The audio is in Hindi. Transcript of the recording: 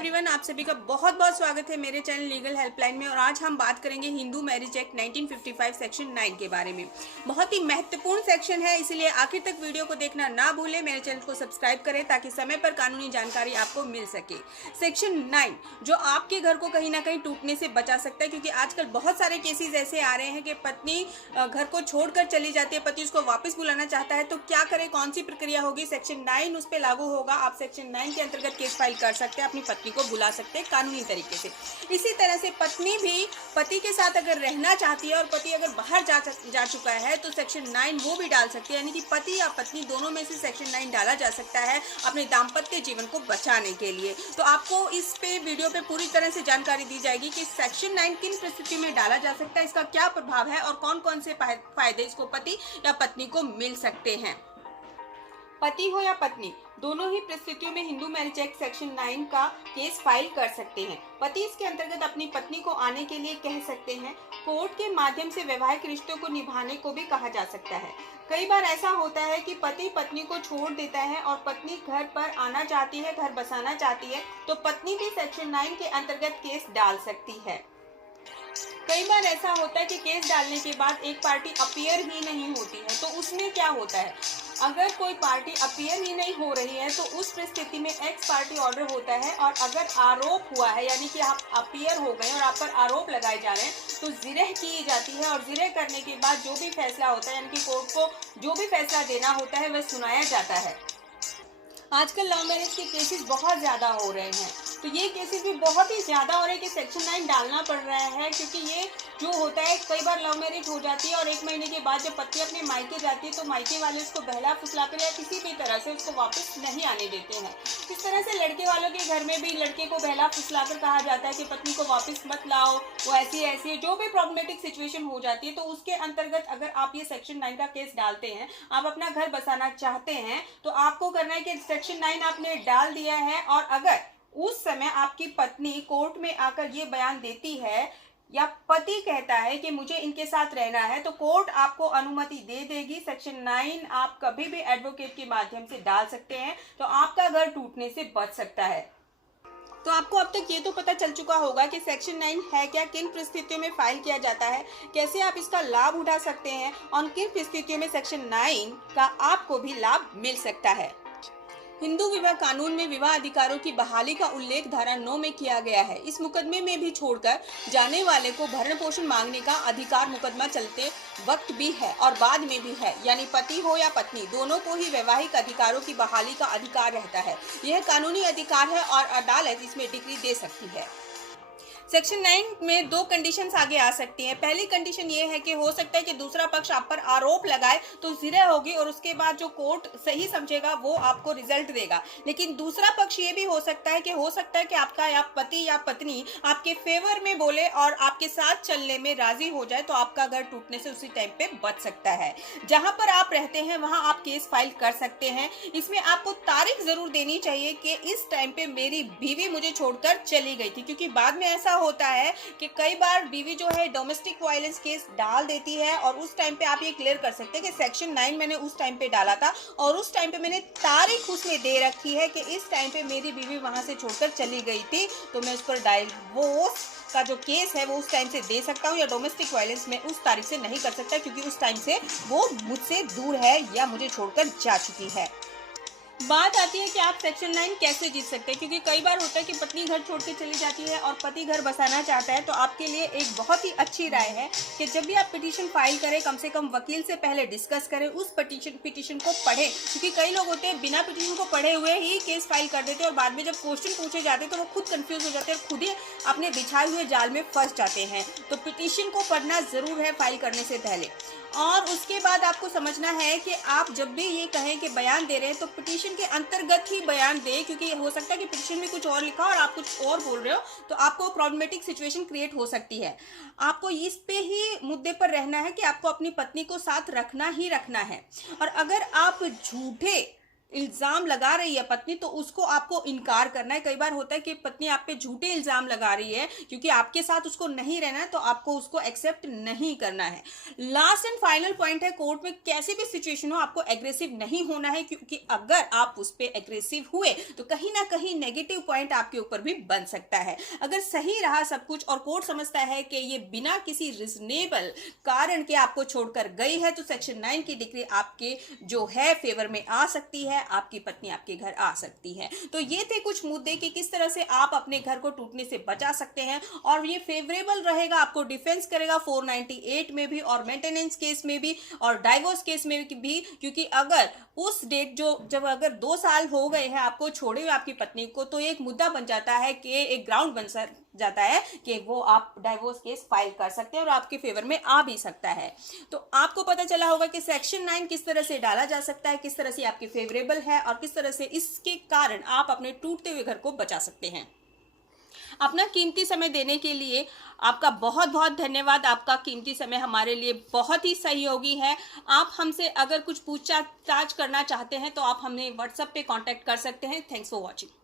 एवरीवन, आप सभी का बहुत बहुत स्वागत है मेरे चैनल लीगल हेल्पलाइन में। और आज हम बात करेंगे हिंदू मैरिज एक्ट 1955 सेक्शन 9 के बारे में। बहुत ही महत्वपूर्ण सेक्शन है, इसलिए आखिर तक वीडियो को देखना ना भूलें। मेरे चैनल को सब्सक्राइब करें ताकि समय पर कानूनी जानकारी आपको मिल सके। सेक्शन 9 जो आपके घर को कहीं ना कहीं टूटने से बचा सकता है, क्योंकि आजकल बहुत सारे केसेज ऐसे आ रहे हैं कि पत्नी घर को छोड़कर चली जाती है, पति उसको वापस बुलाना चाहता है, तो क्या करे, कौन सी प्रक्रिया होगी। सेक्शन 9 उस पर लागू होगा। आप सेक्शन 9 के अंतर्गत केस फाइल कर सकते हैं, अपनी पत्नी को बुला सकते हैं कानूनी तरीके से। इसी तरह से पत्नी भी पति के साथ अगर रहना चाहती है और पति अगर बाहर जा चुका है तो सेक्शन 9 वो भी डाल सकती है, यानी कि पति या पत्नी दोनों में से सेक्शन 9 डाला जा सकता है अपने दाम्पत्य जीवन को बचाने के लिए। तो आपको इस पे वीडियो पे पूरी तरह से जानकारी दी जाएगी कि सेक्शन 9 किन परिस्थितियों में डाला जा सकता है, इसका क्या प्रभाव है और कौन कौन से फायदे इसको पति या पत्नी को मिल सकते हैं। पति हो या पत्नी, दोनों ही परिस्थितियों में हिंदू मैरिज एक्ट सेक्शन 9 का केस फाइल कर सकते हैं। पति इसके अंतर्गत अपनी पत्नी को आने के लिए कह सकते हैं। कोर्ट के माध्यम से वैवाहिक रिश्तों को निभाने को भी कहा जा सकता है। कई बार ऐसा होता है कि पति पत्नी को छोड़ देता है और पत्नी घर पर आना चाहती है, घर बसाना चाहती है, तो पत्नी भी सेक्शन 9 के अंतर्गत केस डाल सकती है। कई बार ऐसा होता है कि केस डालने के बाद एक पार्टी अपीयर ही नहीं होती है, तो उसमें क्या होता है, अगर कोई पार्टी अपीयर ही नहीं हो रही है तो उस परिस्थिति में एक्स पार्टी ऑर्डर होता है। और अगर आरोप हुआ है, यानी कि आप अपीयर हो गए और आप पर आरोप लगाए जा रहे हैं, तो जिरह की जाती है। और जिरह करने के बाद जो भी फैसला होता है, यानी कि कोर्ट को जो भी फैसला देना होता है वह सुनाया जाता है। आजकल लव मैरिज के केसेस बहुत ज़्यादा हो रहे हैं, तो ये केसेस भी बहुत ही ज़्यादा हो रहे हैं कि सेक्शन 9 डालना पड़ रहा है, क्योंकि ये जो होता है, कई बार लव मैरिज हो जाती है और 1 महीने के बाद जब पत्नी अपने मायके जाती है तो मायके वाले उसको बहला फुसलाकर या किसी भी तरह से उसको वापस नहीं आने देते हैं। इस तरह से लड़के वालों के घर में भी लड़के को बहला फुसलाकर कहा जाता है कि पत्नी को वापस मत लाओ, वो ऐसी ऐसी जो भी प्रॉब्लमेटिक सिचुएशन हो जाती है। तो उसके अंतर्गत अगर आप ये सेक्शन 9 का केस डालते हैं, आप अपना घर बसाना चाहते हैं, तो आपको करना है कि सेक्शन 9 आपने डाल दिया है। और अगर उस समय आपकी पत्नी कोर्ट में आकर ये बयान देती है या पति कहता है कि मुझे इनके साथ रहना है, तो कोर्ट आपको अनुमति दे देगी। सेक्शन 9 आप कभी भी एडवोकेट के माध्यम से डाल सकते हैं, तो आपका घर टूटने से बच सकता है। तो आपको अब तक ये तो पता चल चुका होगा कि सेक्शन 9 है क्या, किन परिस्थितियों में फाइल किया जाता है, कैसे आप इसका लाभ उठा सकते हैं और किन परिस्थितियों में सेक्शन 9 का आपको भी लाभ मिल सकता है। हिंदू विवाह कानून में विवाह अधिकारों की बहाली का उल्लेख धारा 9 में किया गया है। इस मुकदमे में भी छोड़कर जाने वाले को भरण पोषण मांगने का अधिकार मुकदमा चलते वक्त भी है और बाद में भी है, यानी पति हो या पत्नी, दोनों को ही वैवाहिक अधिकारों की बहाली का अधिकार रहता है। यह कानूनी अधिकार है और अदालत इसमें डिक्री दे सकती है। सेक्शन 9 में 2 कंडीशंस आगे आ सकती हैं। पहली कंडीशन ये है कि हो सकता है कि दूसरा पक्ष आप पर आरोप लगाए तो जिरह होगी और उसके बाद जो कोर्ट सही समझेगा वो आपको रिजल्ट देगा। लेकिन दूसरा पक्ष ये भी हो सकता है कि आपका या पति या पत्नी आपके फेवर में बोले और आपके साथ चलने में राजी हो जाए, तो आपका घर टूटने से उसी टाइम पे बच सकता है। जहां पर आप रहते हैं वहां आप केस फाइल कर सकते हैं। इसमें आपको तारीख जरूर देनी चाहिए कि इस टाइम पे मेरी बीवी मुझे छोड़कर चली गई थी, क्योंकि बाद में ऐसा होता है कि कई बार बीवी जो है डोमेस्टिक वायलेंस केस डाल देती है और उस टाइम पे आप ये क्लियर कर सकते हैं कि सेक्शन 9 मैंने उस टाइम पे डाला था और उस टाइम पे मैंने तारीख उसमें दे रखी है कि इस टाइम पे मेरी बीवी वहां से छोड़कर चली गई थी, तो मैं उस पर डाइवोर्स का जो केस है वो उस टाइम से दे सकता हूँ। या डोमेस्टिक वायलेंस में उस तारीख से नहीं कर सकता, क्योंकि उस टाइम से वो मुझसे दूर है या मुझे छोड़कर जा चुकी है। बात आती है कि आप सेक्शन 9 कैसे जीत सकते हैं, क्योंकि कई बार होता है कि पत्नी घर छोड़ के चली जाती है और पति घर बसाना चाहता है। तो आपके लिए एक बहुत ही अच्छी राय है कि जब भी आप पिटीशन फाइल करें, कम से कम वकील से पहले डिस्कस करें, उस पिटीशन को पढ़ें, क्योंकि कई लोग होते हैं बिना पिटीशन को पढ़े हुए ही केस फाइल कर देते हैं और बाद में जब क्वेश्चन पूछे जाते हैं तो वो खुद कंफ्यूज हो जाते हैं और खुद ही अपने बिछाए हुए जाल में फंस जाते हैं। तो पिटीशन को पढ़ना जरूर है फाइल करने से पहले। और उसके बाद आपको समझना है कि आप जब भी ये कहें कि बयान दे रहे हैं तो पिटीशन के अंतर्गत ही बयान दें, क्योंकि हो सकता है कि पिटीशन में कुछ और लिखा और आप कुछ और बोल रहे हो, तो आपको प्रॉब्लमेटिक सिचुएशन क्रिएट हो सकती है। आपको इस पे ही मुद्दे पर रहना है कि आपको अपनी पत्नी को साथ रखना ही रखना है। और अगर आप झूठे इल्जाम लगा रही है पत्नी, तो उसको आपको इनकार करना है। कई बार होता है कि पत्नी आप पे झूठे इल्जाम लगा रही है, क्योंकि आपके साथ उसको नहीं रहना है, तो आपको उसको एक्सेप्ट नहीं करना है। लास्ट एंड फाइनल पॉइंट है, कोर्ट में कैसी भी सिचुएशन हो आपको एग्रेसिव नहीं होना है, क्योंकि अगर आप उस पर एग्रेसिव हुए तो कहीं ना कहीं नेगेटिव पॉइंट आपके ऊपर भी बन सकता है। अगर सही रहा सब कुछ और कोर्ट समझता है कि ये बिना किसी रिजनेबल कारण के आपको छोड़कर गई है, तो सेक्शन 9 की डिग्री आपके जो है फेवर में आ सकती है, आपकी पत्नी आपके घर आ सकती है। तो ये थे कुछ मुद्दे कि किस तरह से आप अपने घर को टूटने से बचा सकते हैं, और ये फेवरेबल रहेगा, आपको डिफेंस करेगा 498 में भी, और मेंटेनेंस केस में भी, और डाइवोर्स केस में भी। क्योंकि अगर उस डेट जब अगर 2 साल हो गए हैं आपको छोड़े हुए आपकी पत्नी को, तो एक मुद्दा बन जाता है कि एक ग्राउंड बन जाता है कि वो आप डाइवोर्स केस फाइल कर सकते हैं और आपके फेवर में आ भी सकता है। तो आपको पता चला होगा कि सेक्शन 9 किस तरह से डाला जा सकता है, किस तरह से आपके फेवरेबल है, और किस तरह से इसके कारण आप अपने टूटते हुए घर को बचा सकते हैं। अपना कीमती समय देने के लिए आपका बहुत बहुत धन्यवाद। आपका कीमती समय हमारे लिए बहुत ही सहयोगी है। आप हमसे अगर कुछ पूछताछ करना चाहते हैं तो आप हमें व्हाट्सएप पे कांटेक्ट कर सकते हैं। Thanks for watching.